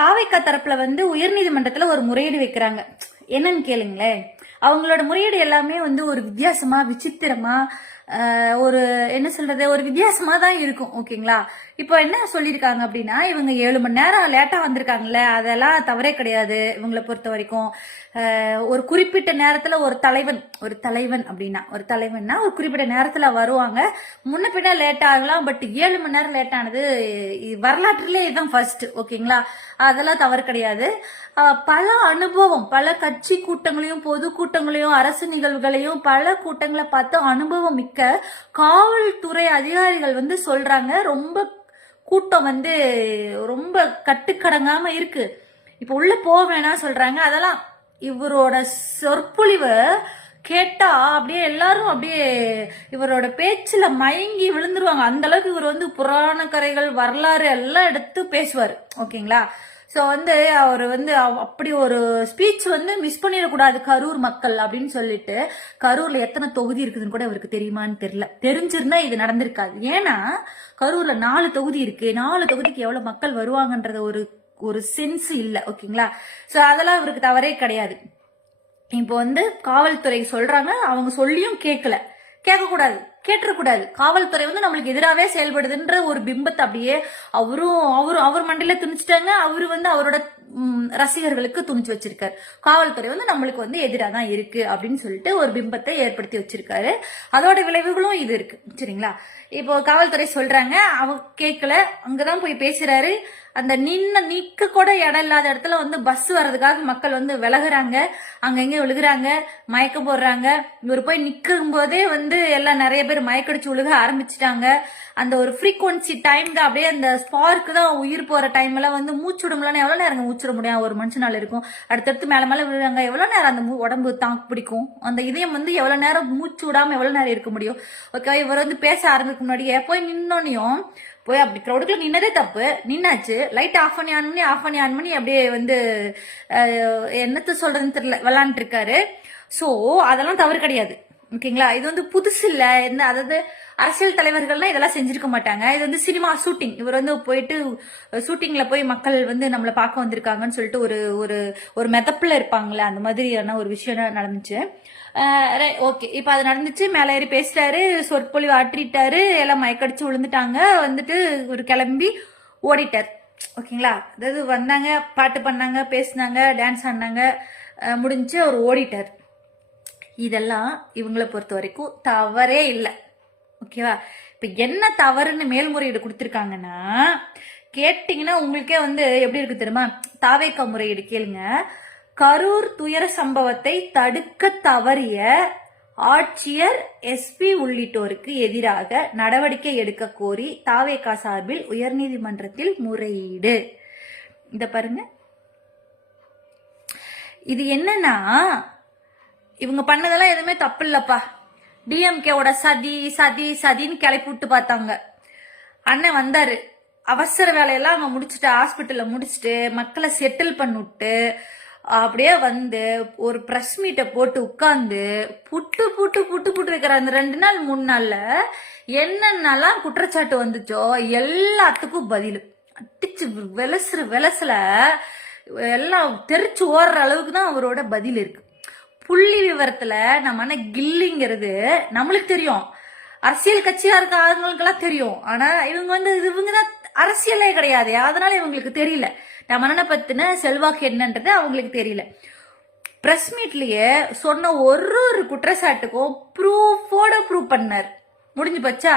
தாவேக்கா தரப்புல வந்து உயர்நீதிமன்றத்துல ஒரு முறையீடு வைக்கிறாங்க. என்னன்னு கேளுங்களேன். அவங்களோட முறையீடு எல்லாமே வந்து ஒரு வித்தியாசமா விசித்திரமா ஒரு என்ன சொல்றது ஒரு வித்தியாசமா தான் இருக்கும். ஓகேங்களா? இப்போ என்ன சொல்லியிருக்காங்க அப்படின்னா, இவங்க 7 மணி நேரம் லேட்டா வந்திருக்காங்கல்ல, அதெல்லாம் தவறே கிடையாது. இவங்களை பொறுத்த வரைக்கும் ஒரு குறிப்பிட்ட நேரத்துல ஒரு தலைவன் அப்படின்னா ஒரு தலைவன்னா ஒரு குறிப்பிட்ட நேரத்துல வருவாங்க. முன்ன பின்ன லேட் ஆகலாம். பட் 7 மணி நேரம் லேட் ஆனது வரலாற்றுல இதுதான் ஃபர்ஸ்ட். ஓகேங்களா? அதெல்லாம் தவறு கிடையாது. பல அனுபவம், பல கட்சி கூட்டங்களையும் பொது கூட்டங்களையும் அரசு நிகழ்வுகளையும் பல கூட்டங்களை பார்த்து அனுபவம் மிக்க காவல்துறை அதிகாரிகள் வந்து சொல்றாங்க, ரொம்ப கூட்டம் வந்து ரொம்ப கட்டுக்கடங்காம இருக்கு, இப்ப உள்ள போக வேணாம் சொல்றாங்க. அதெல்லாம் இவரோட சொற்பொழிவு கேட்டா அப்படியே எல்லாரும் அப்படியே இவரோட பேச்சுல மயங்கி விழுந்துருவாங்க. அந்த அளவுக்கு இவர் வந்து புராண கதைகள் வரலாறு எல்லாம் எடுத்து பேசுவார். ஓகேங்களா? ஸோ வந்து அவர் வந்து அப்படி ஒரு ஸ்பீச் வந்து மிஸ் பண்ணிடக்கூடாது கரூர் மக்கள் அப்படின்னு சொல்லிட்டு, கரூர்ல எத்தனை தொகுதி இருக்குதுன்னு கூட அவருக்கு தெரியுமான்னு தெரியல. தெரிஞ்சிருந்தா இது நடந்திருக்காது. ஏன்னா கரூர்ல 4 தொகுதி இருக்கு. 4 தொகுதிக்கு எவ்வளவு மக்கள் வருவாங்கன்றத ஒரு சென்ஸ் இல்ல. ஓகேங்களா? ஸோ அதெல்லாம் இவருக்கு தவறே கிடையாது. இப்போ வந்து காவல்துறை சொல்றாங்க, அவங்க சொல்லியும் கேட்கக்கூடாது, கேட்டுறக்கூடாது. காவல்துறை வந்து நம்மளுக்கு எதிராகவே செயல்படுதுன்ற ஒரு பிம்பத்தை அப்படியே அவர் மண்டையில துணிச்சிட்டாங்க. அவரு வந்து அவரோட ரசிகர்களுக்கு துணிச்சு வச்சிருக்காரு. காவல்துறை வந்து நம்மளுக்கு வந்து எதிராக தான் இருக்கு அப்படின்னு சொல்லிட்டு ஒரு பிம்பத்தை ஏற்படுத்தி வச்சிருக்காரு. அதோட விளைவுகளும் இது இருக்கு. சரிங்களா? இப்போ காவல்துறை சொல்றாங்க, அவங்க கேட்கல, அங்கதான் போய் பேசுறாரு. அந்த நிக்க கூட இடம் இல்லாத இடத்துல வந்து பஸ் வர்றதுக்காக மக்கள் வந்து விலகுறாங்க, அங்கங்க விழுகுறாங்க, மயக்கம் போடுறாங்க. இவர் போய் நிக்கும் போதே வந்து எல்லாம் நிறைய பேர் மயக்கடிச்சு விழுக ஆரம்பிச்சுட்டாங்க. அந்த ஒரு ஃப்ரீக்வன்சி டைம் தான், அப்படியே அந்த ஸ்பார்க்கு தான் உயிர் போற டைம் எல்லாம் வந்து மூச்சுடும்லாம். எவ்வளவு நேரம் மூச்சுட முடியும் ஒரு மனுஷனால இருக்கும்? அடுத்தடுத்து மேல மேல விழுறாங்க. எவ்வளவு நேரம் அந்த உடம்பு தாக்கு பிடிக்கும்? அந்த இதயம் வந்து எவ்வளவு நேரம் மூச்சு விடாம எவ்வளவு நேரம் இருக்க முடியும்? ஓகே, இவர் வந்து பேச ஆரம்பிக்க முன்னாடியே போய் நின்னோனையும் போய் அப்படி க்ரௌடுக்குள்ள நின்னதே தப்பு. நின்னாச்சு, லைட் ஆஃப் பண்ணி ஆன் பண்ணி அப்படியே வந்து என்னத்த சொல்றதுன்னு தெரியல விளாண்டு இருக்காரு. ஸோ அதெல்லாம் தவறு கிடையாது. ஓகேங்களா? இது வந்து புதுசு இல்ல. அதாவது அரசியல் தலைவர்கள்லாம் இதெல்லாம் செஞ்சிருக்க மாட்டாங்க. இது வந்து சினிமா ஷூட்டிங். இவர் வந்து போயிட்டு ஷூட்டிங்ல போய் மக்கள் வந்து நம்மளை பார்க்க வந்திருக்காங்கன்னு சொல்லிட்டு ஒரு ஒரு ஒரு மெதப்புல இருப்பாங்களே, அந்த மாதிரியான ஒரு விஷயம் நடந்துச்சு. ஓகே, இப்ப அது நடந்துச்சு. மேல ஏறி பேசிட்டாரு, சொற்பொழிவு ஆற்றிட்டாரு, எல்லாம் மயக்கடிச்சு விழுந்துட்டாங்க. வந்துட்டு ஒரு கிளம்பி ஓடிட்டார். ஓகேங்களா? அதாவது வந்தாங்க, பாட்டு பண்ணாங்க, பேசினாங்க, டான்ஸ் ஆடினாங்க, முடிஞ்சு அவர் ஓடிட்டார். இதெல்லாம் இவங்களை பொறுத்த வரைக்கும் தவறே இல்லை. ஓகேவா? இப்ப என்ன தவறுன்னு மேல்முறையீடு கொடுத்திருக்காங்கன்னா, கேட்டீங்கன்னா உங்களுக்கே வந்து எப்படி இருக்கு தெரியுமா? தாவேக்கா முறையீடு கேளுங்க. கரூர் துயர சம்பவத்தை தடுக்க தவறிய ஆட்சியர், எஸ்பி உள்ளிட்டோருக்கு எதிராக நடவடிக்கை எடுக்க கோரி தாவேக்கா சார்பில் உயர்நீதிமன்றத்தில் முறையீடு. இத பாருங்க. இது என்னன்னா, இவங்க பண்ணதெல்லாம் எதுவுமே தப்பு இல்லப்பா. டிஎம்கேவோட சதின்னு கிளப்பி விட்டு பார்த்தாங்க. அண்ணன் வந்தாரு, அவசர வேலையெல்லாம் அவங்க முடிச்சுட்டு ஹாஸ்பிட்டல்ல முடிச்சுட்டு மக்களை செட்டில் பண்ணிவிட்டு அப்படியே வந்து ஒரு பிரஸ் மீட்டை போட்டு உட்கார்ந்து புட்டு புட்டு புட்டு புட்டு வைக்கிற அந்த 2 நாள் 3 நாள்ல என்னென்னலாம் குற்றச்சாட்டு வந்துச்சோ எல்லாத்துக்கும் பதில் அடிச்சு விலசுல எல்லாம் தெரிச்சு ஓடுற அளவுக்கு தான் அவரோட பதில் இருக்கு. புள்ளி விவரத்துல நம்ம கில்லிங்கிறது நம்மளுக்கு தெரியும், அரசியல் கட்சியா இருக்க ஆளுங்களுக்கெல்லாம் தெரியும். ஆனா இவங்கதான் அரசியலே கிடையாது, அதனால இவங்களுக்கு தெரியல நம்ம அண்ணனை பத்தின செல்வாக்கு என்னன்றது அவங்களுக்கு தெரியல. பிரஸ் மீட்லயே சொன்ன ஒரு குற்றச்சாட்டுக்கும் ப்ரூவ் பண்ணார். முடிஞ்சு போச்சா?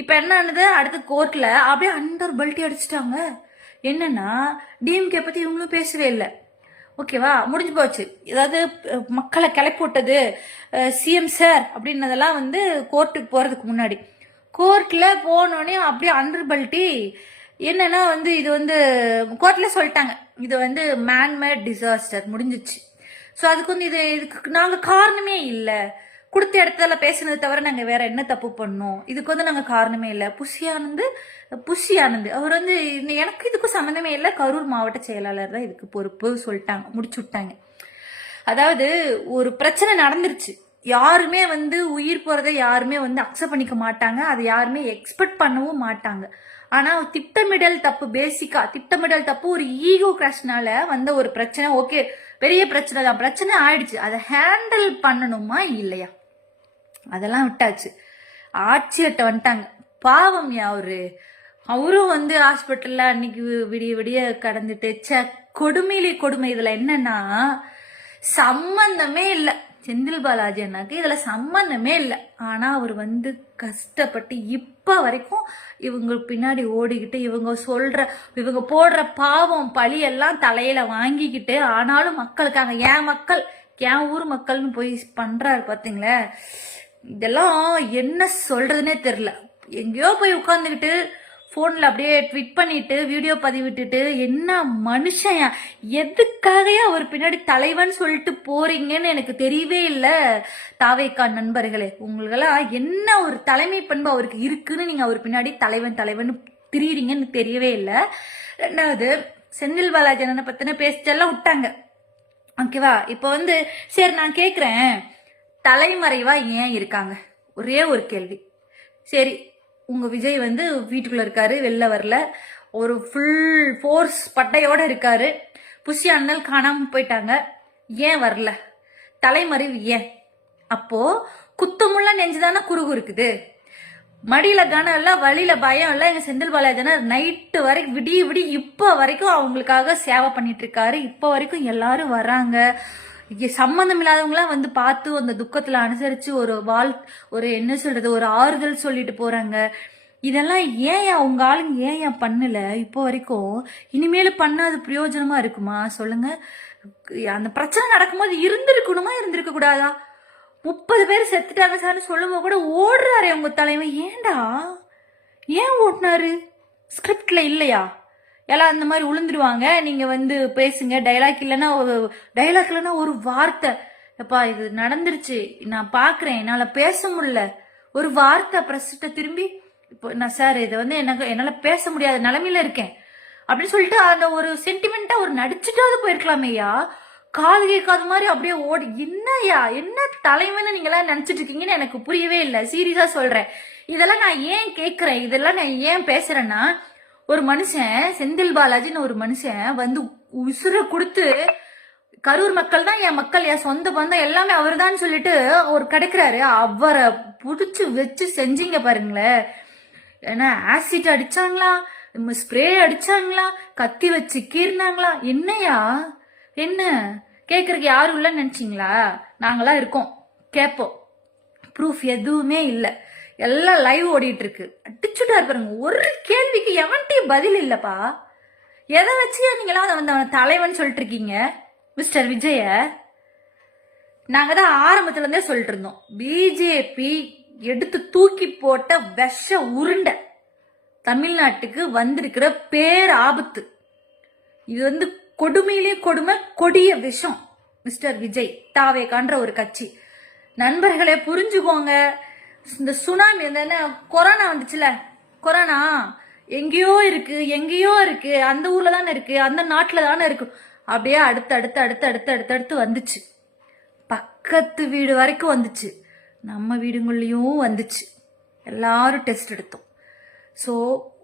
இப்ப என்னன்னு அடுத்த கோர்ட்ல அப்படியே அண்டர் பெல்ட்டி அடிச்சுட்டாங்க. என்னன்னா, டிஎம்கே பத்தி இவங்களும் பேசவே இல்லை. ஓகேவா? முடிஞ்சு போச்சு. ஏதாவது மக்களை கிளப்பி விட்டது சிஎம் சார் அப்படின்னதெல்லாம் வந்து கோர்ட்டுக்கு போறதுக்கு முன்னாடி, கோர்ட்ல போனோடனே அப்படியே அண்டர் பெல்ட்டி. என்னன்னா வந்து இது வந்து கோர்ட்ல சொல்லிட்டாங்க, இது வந்து மேன்மேட் டிசாஸ்டர், முடிஞ்சிச்சு. ஸோ அதுக்கு வந்து இதுக்கு நாங்க காரணமே இல்லை, கொடுத்த இடத்துல பேசுனது தவிர நாங்க வேற என்ன தப்பு பண்ணோம், இதுக்கு வந்து நாங்க காரணமே இல்லை. புஷி ஆனந்த் அவர் வந்து எனக்கு இதுக்கும் சம்மந்தமே இல்லை, கரூர் மாவட்ட செயலாளர் தான் இதுக்கு பொறுப்பு சொல்லிட்டாங்க, முடிச்சு விட்டாங்க. அதாவது ஒரு பிரச்சனை நடந்துருச்சு, யாருமே வந்து உயிர் போறதை யாருமே வந்து அக்செப்ட் பண்ணிக்க மாட்டாங்க, அதை யாருமே எக்ஸ்பெக்ட் பண்ணவும் மாட்டாங்க. ஆனா திட்டமிடல் தப்பு, பேசிக்கா திட்டமிடல் தப்பு, ஒரு ஈகோ கிராஷ்னால வந்த ஒரு பிரச்சனை. ஓகே, பெரிய பிரச்சனை தான், பிரச்சனை ஆயிடுச்சு. அதை ஹேண்டில் பண்ணணுமா இல்லையா, அதெல்லாம் விட்டாச்சு. ஆட்சியர்கிட்ட வந்துட்டாங்க. பாவம் அவரும் வந்து ஹாஸ்பிட்டல்ல அன்னைக்கு விடிய விடிய கடந்துட்டு கொடுமையிலே கொடுமை. இதுல என்னன்னா சம்பந்தமே இல்லை, செந்தில் பாலாஜி அண்ணாக்கு இதுல சம்பந்தமே இல்லை. ஆனா அவர் வந்து கஷ்டப்பட்டு இப்ப வரைக்கும் இவங்க பின்னாடி ஓடிக்கிட்டு இவங்க போடுற பாவம் பழி எல்லாம் தலையில வாங்கிக்கிட்டு, ஆனாலும் மக்களுக்காக என் ஊர் மக்கள்னு போய் பண்றாரு பாத்தீங்களா. இதெல்லாம் என்ன சொல்றதுன்னே தெரியல. எங்கேயோ போய் உட்கார்ந்துக்கிட்டு போன்ல அப்படியே ட்விட் பண்ணிட்டு வீடியோ பதிவிட்டுட்டு, என்ன மனுஷன், எதுக்காக அவர் பின்னாடி தலைவன் சொல்லிட்டு போறீங்கன்னு எனக்கு தெரியவே இல்லை. தாவேக்கா நண்பர்களே, உங்களுக்கெல்லாம் என்ன ஒரு தலைமை பண்பு அவருக்கு இருக்குன்னு நீங்க அவர் பின்னாடி தலைவன் திரியுறீங்கன்னு தெரியவே இல்லை. ரெண்டாவது, செந்தில் பாலாஜி அண்ணனை பத்தின பேச்செல்லாம் விட்டாங்க. ஓகேவா, இப்ப வந்து சரி நான் கேக்குறேன், தலைமறைவா ஏன் இருக்காங்க? ஒரே ஒரு கேள்வி. சரி, உங்க விஜய் வந்து வீட்டுக்குள்ள இருக்காரு, வெளில வரல, ஒரு ஃபுல் ஃபோர்ஸ் பட்டையோட இருக்காரு. புஷி அண்ணல் காணாம போயிட்டாங்க, ஏன் வரல? தலைமறைவு ஏன்? அப்போ குத்தமுள்ள நெஞ்சுதானே குறுகு இருக்குது. மடியில கனம் இல்ல, வழியில பயம் இல்ல. எங்க செந்தில் பாலாஜனா நைட்டு வரைக்கும் விடிய இப்ப வரைக்கும் அவங்களுக்காக சேவை பண்ணிட்டு இருக்காரு. இப்ப வரைக்கும் எல்லாரும் வராங்க, சம்பந்தம் இல்லாதவங்களாம் வந்து பார்த்து அந்த துக்கத்துல அனுசரிச்சு ஒரு என்ன சொல்றது, ஒரு ஆறுதல் சொல்லிட்டு போறாங்க. இதெல்லாம் ஏன் உங்க ஆளுங்க ஏன் பண்ணல இப்போ வரைக்கும்? இனிமேல பண்ணா அது பிரயோஜனமா இருக்குமா சொல்லுங்க? அந்த பிரச்சனை நடக்கும்போது இருந்திருக்க கூடாதா? 30 பேர் செத்துட்டாங்க சார்னு சொல்லும்போது கூட ஓடுறாரு உங்க தலைவன். ஏன் ஓட்டினாரு? ஸ்கிரிப்ட்ல இல்லையா? எல்லாம் அந்த மாதிரி உளுந்துருவாங்க, நீங்க வந்து பேசுங்க, டைலாக் இல்லைன்னா ஒரு வார்த்தை, எப்பா இது நடந்துருச்சு நான் பாக்குறேன், என்னால பேச முடியல, ஒரு வார்த்தை பிரஸ்ட்ட திரும்பி, இப்போ நான் சார் இதை வந்து என்னால பேச முடியாத நிலைமையில இருக்கேன் அப்படின்னு சொல்லிட்டு அந்த ஒரு சென்டிமெண்டா ஒரு நடிச்சுட்டாவது போயிருக்கலாமேயா. காது கேட்காத மாதிரி அப்படியே ஓடி, என்ன தலைமைன்னு நீங்க எல்லாம் நினைச்சிட்டு இருக்கீங்கன்னு எனக்கு புரியவே இல்லை. சீரியஸா சொல்றேன். இதெல்லாம் நான் ஏன் கேட்கிறேன், இதெல்லாம் நான் ஏன் பேசுறேன்னா, ஒரு மனுஷன், செந்தில் பாலாஜின்னு ஒரு மனுஷன் வந்து உசுரை கொடுத்து, கரூர் மக்கள் தான் என் மக்கள், என் சொந்த பந்தம் எல்லாமே அவர் தான் சொல்லிட்டு அவர் கிடைக்கிறாரு. அவரை புடிச்சு வச்சு செஞ்சீங்க பாருங்களேன். ஏன்னா ஆசிட் அடிச்சாங்களா, ஸ்ப்ரே அடிச்சாங்களா, கத்தி வச்சு கீறினாங்களா, என்ன கேட்கறதுக்கு யாரும் இல்லைன்னு நினைச்சீங்களா? நாங்களாம் இருக்கோம், கேட்போம். ப்ரூஃப் எதுவுமே இல்லை, எல்லாம் லைவ் ஓடிட்டு இருக்கு. அடிச்சுட்டா பாருங்க. ஒரு கேள்விக்கு எவன்ட்டையும் பதில் இல்லப்பா. எதை வச்சு நீங்களாம் வந்து அவன் தலைவன் சொல்லிட்டு இருக்கீங்க மிஸ்டர் விஜய? நாங்க தான் ஆரம்பத்துல இருந்தே சொல்லிட்டு இருந்தோம், பிஜேபி எடுத்து தூக்கி போட்ட விஷ உருண்டை, தமிழ்நாட்டுக்கு வந்திருக்கிற பேர் ஆபத்து. இது வந்து கொடுமையிலே கொடுமை, கொடிய விஷம். மிஸ்டர் விஜய் தாவேகான்ற ஒரு கட்சி. நண்பர்களே புரிஞ்சுக்கோங்க. இந்த சுனாமி என்ன கொரோனா வந்துச்சுல, கொரோனா எங்கேயோ இருக்கு, அந்த ஊர்ல தானே இருக்கு, அந்த நாட்டுல தானே இருக்கு, அப்படியே அடுத்து வந்துச்சு. பக்கத்து வீடு வரைக்கும் வந்துச்சு, நம்ம வீடுங்கள்லயும் வந்துச்சு. எல்லாரும் டெஸ்ட் எடுத்தோம். ஸோ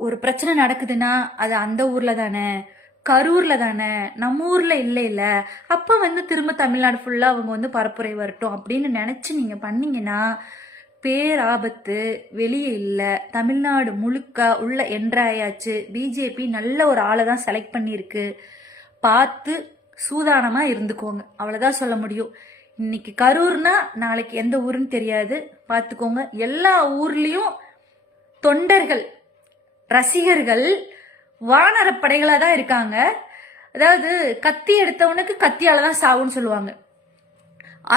ஒரு பிரச்சனை நடக்குதுன்னா அது அந்த ஊர்ல தானே, கரூர்ல தானே, நம்ம ஊர்ல இல்ல. அப்ப வந்து திரும்ப தமிழ்நாடு ஃபுல்லா அவங்க வந்து பரப்புரை வரட்டும் அப்படின்னு நினைச்சு நீங்க பண்ணீங்கன்னா பேராபத்து. வெளியே இல்லை, தமிழ்நாடு முழுக்க உள்ள என்ட்ராயாச்சு. பிஜேபி நல்ல ஒரு ஆளை தான் செலக்ட் பண்ணியிருக்கு, பார்த்து சூதானமா இருந்துக்கோங்க, அவ்வளவுதான் சொல்ல முடியும். இன்னைக்கு கரூர்னா நாளைக்கு எந்த ஊருன்னு தெரியாது, பார்த்துக்கோங்க. எல்லா ஊர்லயும் தொண்டர்கள், ரசிகர்கள் வானரப்படைகளா தான் இருக்காங்க. அதாவது கத்தி எடுத்தவனுக்கு கத்தியால தான் சாவுன்னு சொல்லுவாங்க.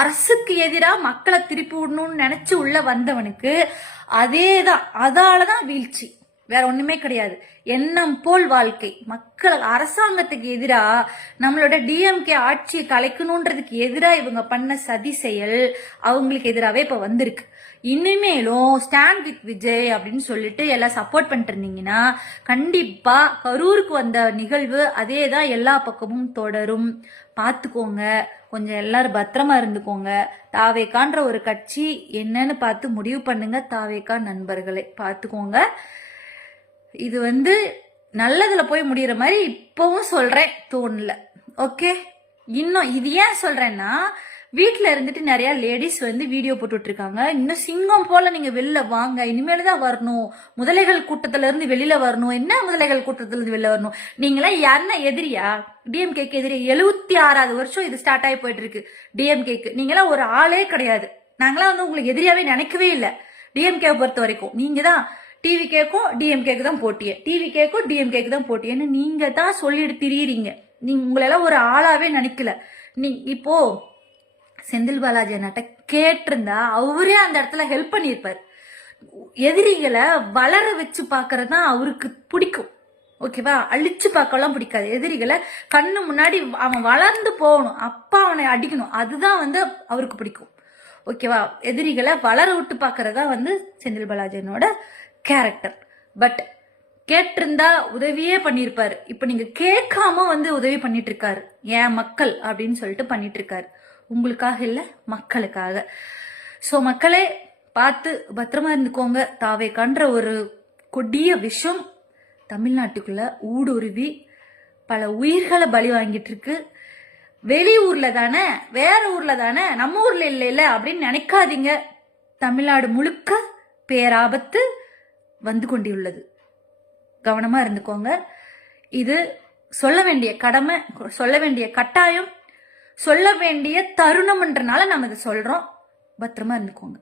அரசுக்கு எதிராக மக்களை திருப்பி விடணும்னு நினைச்சு உள்ள வந்தவனுக்கு அதேதான், அதாலதான் வீழ்ச்சி, வேற ஒண்ணுமே கிடையாது. எண்ணம் போல் வாழ்க்கை. மக்கள் அரசாங்கத்துக்கு எதிரா, நம்மளோட டிஎம்கே ஆட்சியை கலைக்கணும்ன்றதுக்கு எதிரா இவங்க பண்ண சதி செயல் அவங்களுக்கு எதிராவே இப்ப வந்திருக்கு. இனிமேலும் ஸ்டாண்ட் வித் விஜய் அப்படின்னு சொல்லிட்டு எல்லாம் சப்போர்ட் பண்ணிட்டு இருந்தீங்கன்னா கண்டிப்பா கரூருக்கு வந்த நிகழ்வு அதே தான் எல்லா பக்கமும் தொடரும். பார்த்துக்கோங்க, கொஞ்சம் எல்லாரும் பத்திரமா இருந்துக்கோங்க. தாவேக்கான்ற ஒரு கட்சி என்னன்னு பார்த்து முடிவு பண்ணுங்க. தாவேக்கா நண்பர்களை பார்த்துக்கோங்க. இது வந்து நல்லதுல போய் முடியற மாதிரி இப்பவும் சொல்றேன், தோணல. ஓகே, இன்னும் இது ஏன் சொல்றேன்னா, வீட்டுல இருந்துட்டு நிறைய லேடிஸ் வந்து வீடியோ போட்டுட்டு இருக்காங்க. இன்னும் சிங்கம் போல நீங்க வெளில வாங்க, இனிமேல்தான் வரணும், முதலைகள் கூட்டத்துல இருந்து வெளியில வரணும். என்ன முதலைகள் கூட்டத்துல இருந்து வெளில வரணும்? நீங்களாம் யாருன்னா எதிரியா? டிஎம்கேக்கு எதிரி. 76வது வருஷம் இது ஸ்டார்ட் ஆகி போயிட்டு இருக்கு டிஎம்கேக்கு. நீங்களாம் ஒரு ஆளே கிடையாது. நாங்களாம் வந்து உங்களுக்கு எதிரியாவே நினைக்கவே இல்லை. டிஎம்கே பொறுத்த வரைக்கும் நீங்க தான் டிவிகேக்கும் டிஎம்கேக்கு தான் போட்டியே, டிவிகேக்கும் டிஎம்கேக்கு தான் போட்டியேன்னு நீங்க தான் சொல்லிட்டு திரியுறீங்க. நீங்க உங்களெல்லாம் ஒரு ஆளாவே நினைக்கல. நீ இப்போ செந்தில் பாலாஜி அண்ணாட்ட கேட்டிருந்தா அவரே அந்த இடத்துல ஹெல்ப் பண்ணியிருப்பார். எதிரிகளை வளர வச்சு பாக்குறது தான் அவருக்கு பிடிக்கும். ஓகேவா? அழிச்சு பார்க்கலாம் பிடிக்காது. எதிரிகளை கண்ணு முன்னாடி அவன் வளர்ந்து போகணும், அப்பா அவனை அடிக்கணும், அதுதான் வந்து அவருக்கு பிடிக்கும். ஓகேவா? எதிரிகளை வளர விட்டு பாக்குறதா வந்து செந்தில் பாலாஜியனோட கேரக்டர். பட் கேட்டிருந்தா உதவியே பண்ணிருப்பாரு. இப்ப நீங்க கேட்காம வந்து உதவி பண்ணிட்டு இருக்காரு. ஏன் மக்கள் அப்படின்னு சொல்லிட்டு பண்ணிட்டு இருக்காரு. உங்களுக்காக இல்ல, மக்களுக்காக. சோ மக்களே, பார்த்து பத்திரமா இருந்துக்கோங்க. தாவேக்கான்ற ஒரு கொடிய விஷம் தமிழ்நாட்டுக்குள்ள ஊடுருவி பல உயிர்களை பலி வாங்கிட்டு இருக்கு. வெளியூர்ல தானே, வேற ஊர்ல தானே, நம்ம ஊர்ல இல்ல அப்படின்னு நினைக்காதீங்க. தமிழ்நாடு முழுக்க பேராபத்து வந்து கொண்டுள்ளது. கவனமா இருந்துக்கோங்க. இது சொல்ல வேண்டிய கடமை, சொல்ல வேண்டிய கட்டாயம், சொல்ல வேண்டிய தருணம்ன்றனால நம்ம இதை சொல்றோம். பத்திரமா இருந்துக்கோங்க.